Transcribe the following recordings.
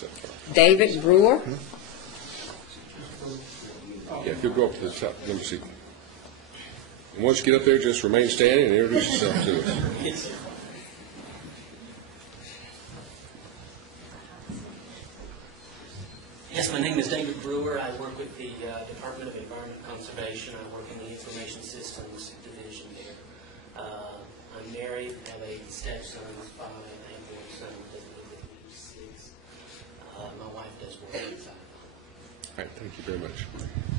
this up front. David Brewer. Yeah, if you'll go up to the top, let me see. And once you get up there, just remain standing and introduce yourself to us. Yes, my name is David Brewer. I work with the Department of Environment Conservation. I work in the Information Systems Division there. I'm married, have a stepson, 5, and one son, who's 6. My wife does work inside. All right, thank you very much.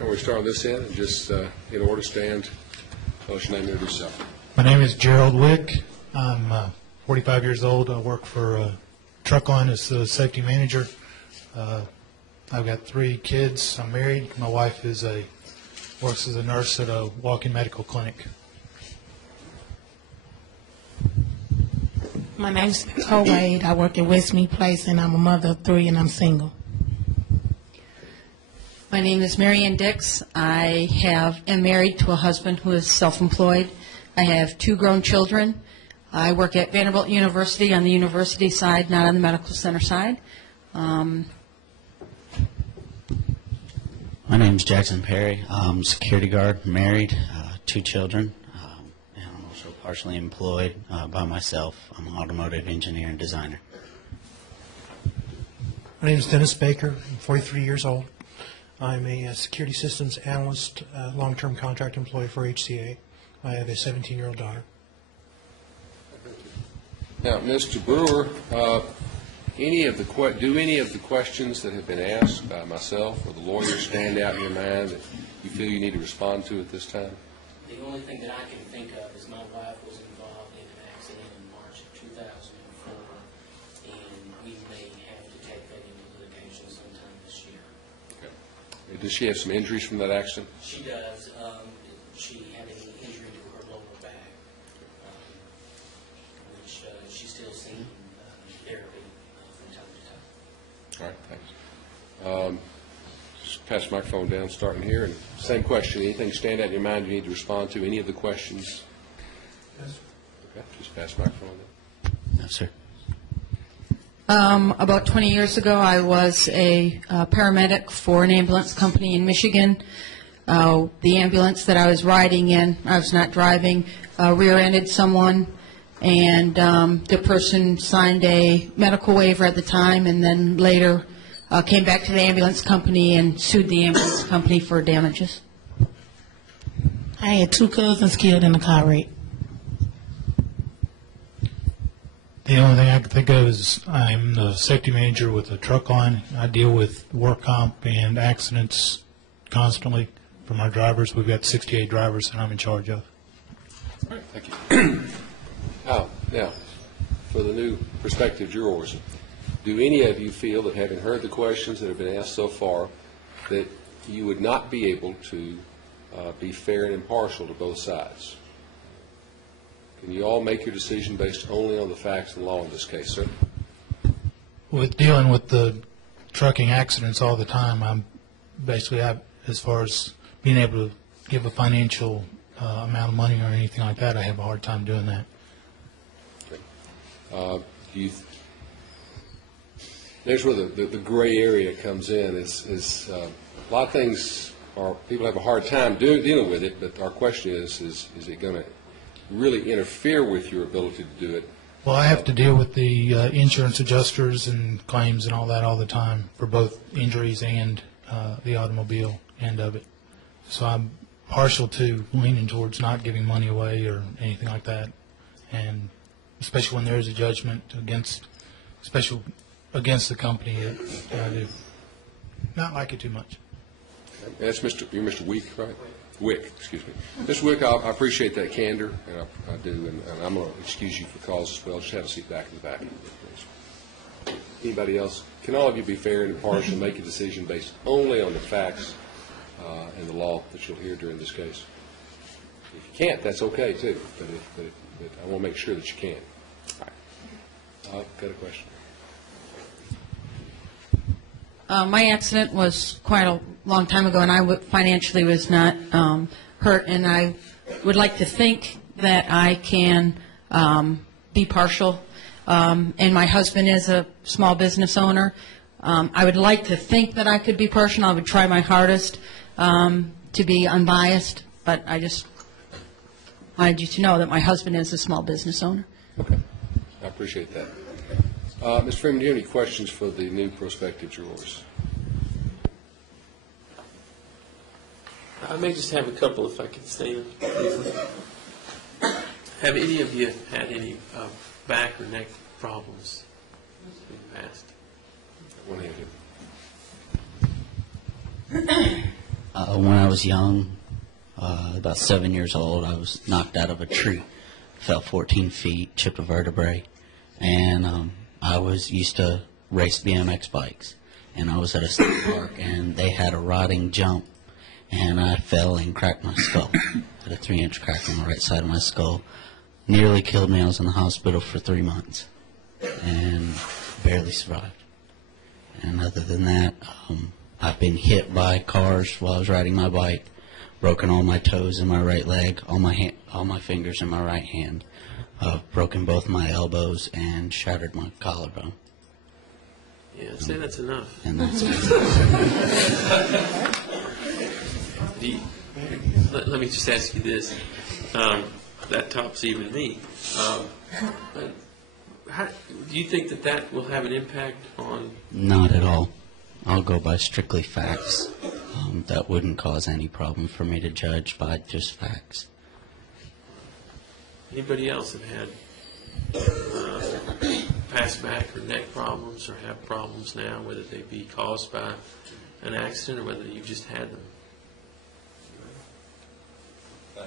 And we start on this end, and just in order, stand, tell us your name and introduce yourself. My name is Gerald Wick. I'm 45 years old. I work for Truckline as the safety manager. I've got 3 kids. I'm married. My wife works as a nurse at a walk-in medical clinic. My name's Nicole Wade. I work at Westmead Place, and I'm a mother of 3, and I'm single. My name is Marianne Dix. I am married to a husband who is self-employed. I have 2 grown children. I work at Vanderbilt University on the university side, not on the medical center side. My name is Jackson Perry. I'm security guard, married, 2 children, and I'm also partially employed by myself. I'm an automotive engineer and designer. My name is Dennis Baker. I'm 43 years old. I'm a security systems analyst, long-term contract employee for HCA. I have a 17-year-old daughter. Now, Mr. Brewer, do any of the questions that have been asked by myself or the lawyer stand out in your mind that you feel you need to respond to at this time? The only thing that I can think of is my wife was involved in an accident in March of 2004, and we may have to take that into litigation sometime this year. Okay. Does she have some injuries from that accident? She does. She had an injury to her lower back, which she's still seeing therapy from time to time. All right, thanks. Just pass the microphone down, starting here. And same question. Anything stand out in your mind you need to respond to? Any of the questions? Yes. Okay, just pass the microphone down. No, sir. About 20 years ago, I was a paramedic for an ambulance company in Michigan. The ambulance that I was riding in, I was not driving, rear-ended someone, and the person signed a medical waiver at the time, and then later came back to the ambulance company and sued the ambulance company for damages. I had 2 cousins killed in a car wreck. The only thing I can think of is I'm the safety manager with a truck line. I deal with work comp and accidents constantly from our drivers. We've got 68 drivers that I'm in charge of. All right, thank you. Now, for the new prospective jurors, do any of you feel that, having heard the questions that have been asked so far, that you would not be able to be fair and impartial to both sides? Can you all make your decision based only on the facts and law in this case, sir? With dealing with the trucking accidents all the time, I'm basically, as far as being able to give a financial amount of money or anything like that, I have a hard time doing that. Okay. There's where the gray area comes in. Is a lot of things people have a hard time dealing with it, but our question is it going to really interfere with your ability to do it? Well, I have to deal with the insurance adjusters and claims and all that all the time for both injuries and the automobile end of it. So I'm partial to leaning towards not giving money away or anything like that, and especially when there is a judgment against the company, I do not like it too much. Okay. That's you're Mr. Wick, right? Wick, excuse me. Mr. Wick, I appreciate that candor, and I do, and I'm going to excuse you for cause as well. Just have a seat back in the back. Please. Anybody else? Can all of you be fair and impartial and make a decision based only on the facts and the law that you'll hear during this case? If you can't, that's okay, too, but I want to make sure that you can. All right. I've got a question. My accident was quite a long time ago, and I financially was not hurt, and I would like to think that I can be partial. And my husband is a small business owner. I would like to think that I could be partial. I would try my hardest to be unbiased, but I just wanted you to know that my husband is a small business owner. Okay. I appreciate that. Mr. Freeman, do you have any questions for the new prospective jurors? I may just have a couple if I could say them briefly. Have any of you had any back or neck problems in the past? One hand here. When I was young, about 7 years old, I was knocked out of a tree, fell 14 feet, chipped a vertebrae, and I used to race BMX bikes, and I was at a state park, and they had a rotting jump, and I fell and cracked my skull. Had a 3-inch crack on the right side of my skull. Nearly killed me. I was in the hospital for 3 months, and barely survived. And other than that, I've been hit by cars while I was riding my bike, broken all my toes in my right leg, all my fingers in my right hand, broken both my elbows, and shattered my collarbone. Yeah, I'd say that's enough. And that's Let me just ask you this. That tops even me. Do you think that that will have an impact on... Not at all. I'll go by strictly facts. That wouldn't cause any problem for me to judge by just facts. Anybody else have had past back or neck problems or have problems now, whether they be caused by an accident or whether you just had them? I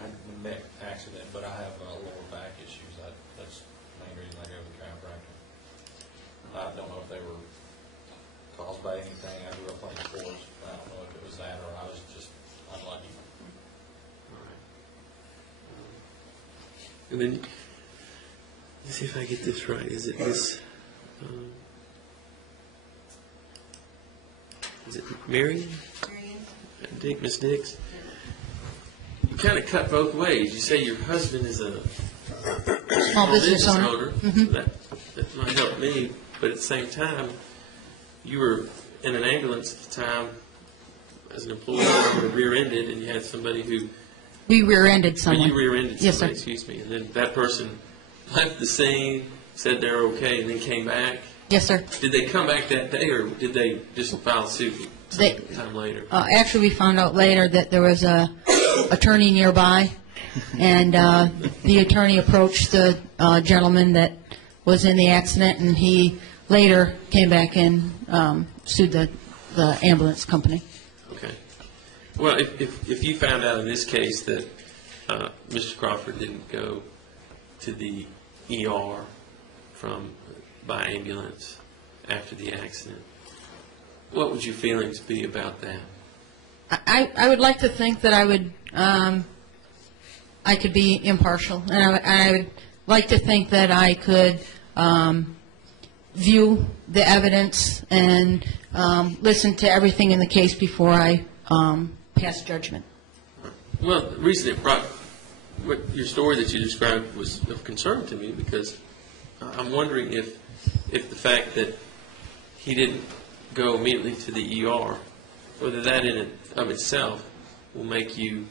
had a neck accident, but I have lower back issues. That's the main reason I go to the chiropractor. I don't know if they were caused by anything. I grew up playing sports. I don't know if it was that or I was just unlucky. All right. And then, let's see if I get this right. Is it Miss? Is it Marion? Dick, Miss Dix. You kind of cut both ways. You say your husband is a Small business owner. So that might help me. But at the same time, you were in an ambulance at the time as an employee, you were rear-ended, and you had somebody who... We rear-ended someone. You rear-ended somebody, Yes, sir. excuse me. And then that person left the scene, said they were okay, and then came back. Yes, sir. Did they come back that day, or did they just file suit time later? Actually, we found out later that there was a attorney nearby, and the attorney approached the gentleman that was in the accident, and he later came back and sued the ambulance company. Okay. Well, if you found out in this case that Mr. Crawford didn't go to the ER by ambulance after the accident, what would your feelings be about that? I would like to think that I could be impartial, and I would like to think that I could view the evidence and listen to everything in the case before I pass judgment. Well, the reason it brought your story that you described was of concern to me because I'm wondering if the fact that he didn't go immediately to the ER, whether that in and of itself will make you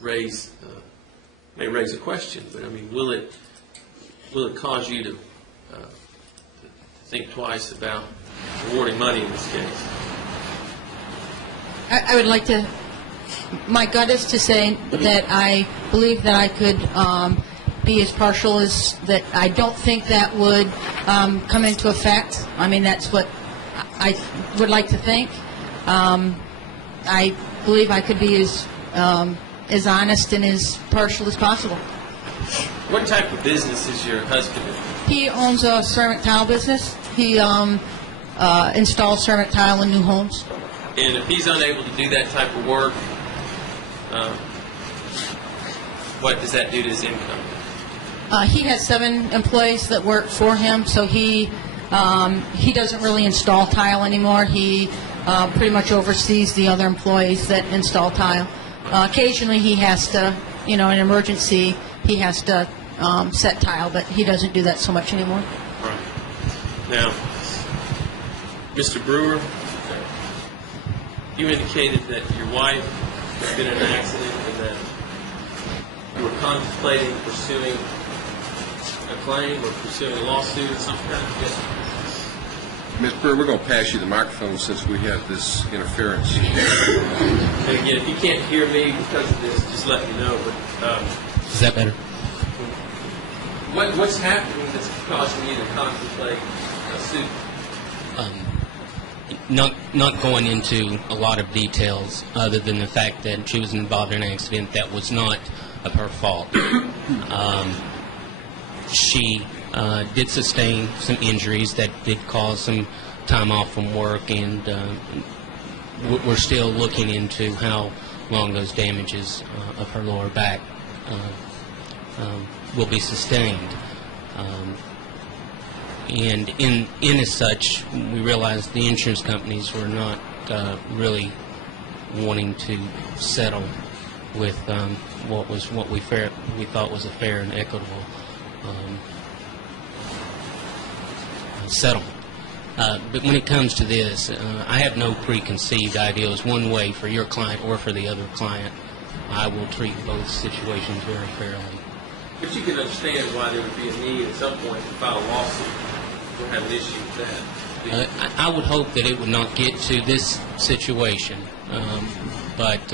raise a question. But I mean, will it cause you to think twice about awarding money in this case? I would like to. My gut is to say that I believe that I could be as partial as that. I don't think that would come into effect. I mean, that's what I would like to think. I believe I could be as honest and as partial as possible. What type of business is your husband in? He owns a ceramic tile business. He installs ceramic tile in new homes. And if he's unable to do that type of work, what does that do to his income? He has 7 employees that work for him, so he doesn't really install tile anymore. He pretty much oversees the other employees that install tile. Occasionally he has to, in an emergency, he has to set tile, but he doesn't do that so much anymore. Right. Now, Mr. Brewer, you indicated that your wife had been in an accident and that you were contemplating pursuing a claim or pursuing a lawsuit of some kind. Yes. Ms. Brewer, we're going to pass you the microphone since we have this interference. And again, if you can't hear me because of this, just let me know. But is that better? What's happening that's causing you to contemplate a suit? Not going into a lot of details other than the fact that she was involved in an accident that was not of her fault. She did sustain some injuries that did cause some time off from work, and we're still looking into how long those damages of her lower back will be sustained. And in as such, we realized the insurance companies were not really wanting to settle with what we thought was a fair and equitable settlement. But when it comes to this, I have no preconceived ideas one way for your client or for the other client. I will treat both situations very fairly. But you can understand why there would be a need at some point to file a lawsuit. We'll have an issue with that. I would hope that it would not get to this situation, but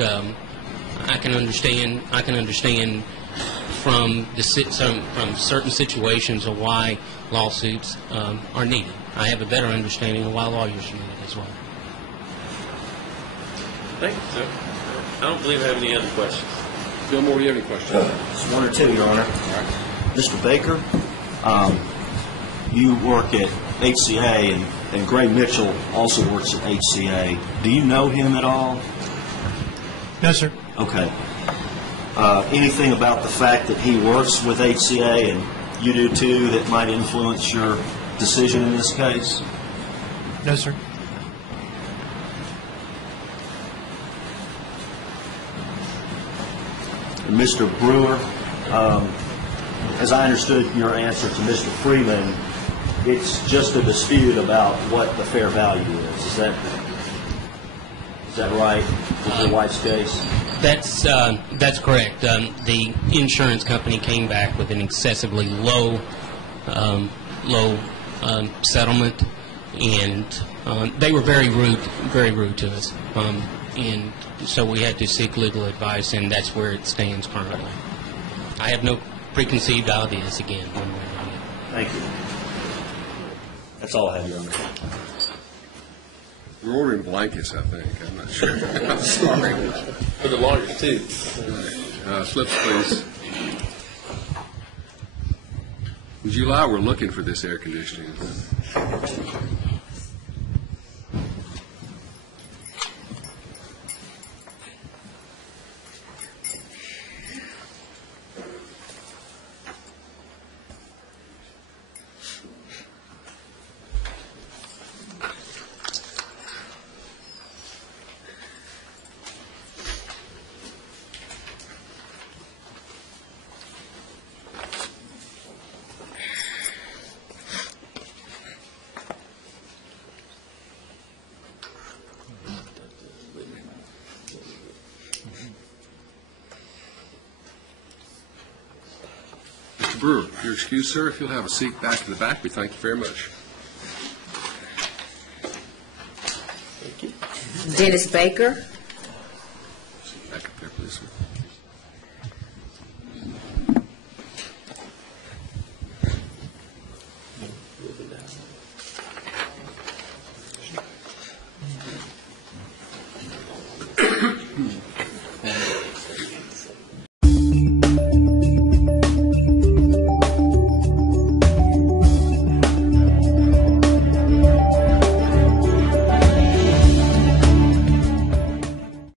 I can understand from certain situations of why lawsuits are needed. I have a better understanding of why lawyers are needed as well. Thank you, sir. I don't believe I have any other questions. Gilmore, do you have any questions? Just one or two, Your Honor. Mr. Baker, you work at HCA, and Gray Mitchell also works at HCA. Do you know him at all? No, sir. Okay. Anything about the fact that he works with HCA and you do too that might influence your decision in this case? No, sir. Mr. Brewer, as I understood your answer to Mr. Freeman, it's just a dispute about what the fair value is. Is that right with your wife's case? That's correct. The insurance company came back with an excessively low settlement, and they were very rude to us. And so we had to seek legal advice, and that's where it stands currently. I have no preconceived ideas again. Thank you. That's all I have, Your Honor. We're ordering blankets, I think. I'm not sure. I'm sorry. For the lawyers, too. Slips, please. In July, we're looking for this air conditioning. Mr. Brewer, your excuse, sir. If you'll have a seat back in the back, we thank you very much. Thank you. Dennis Baker,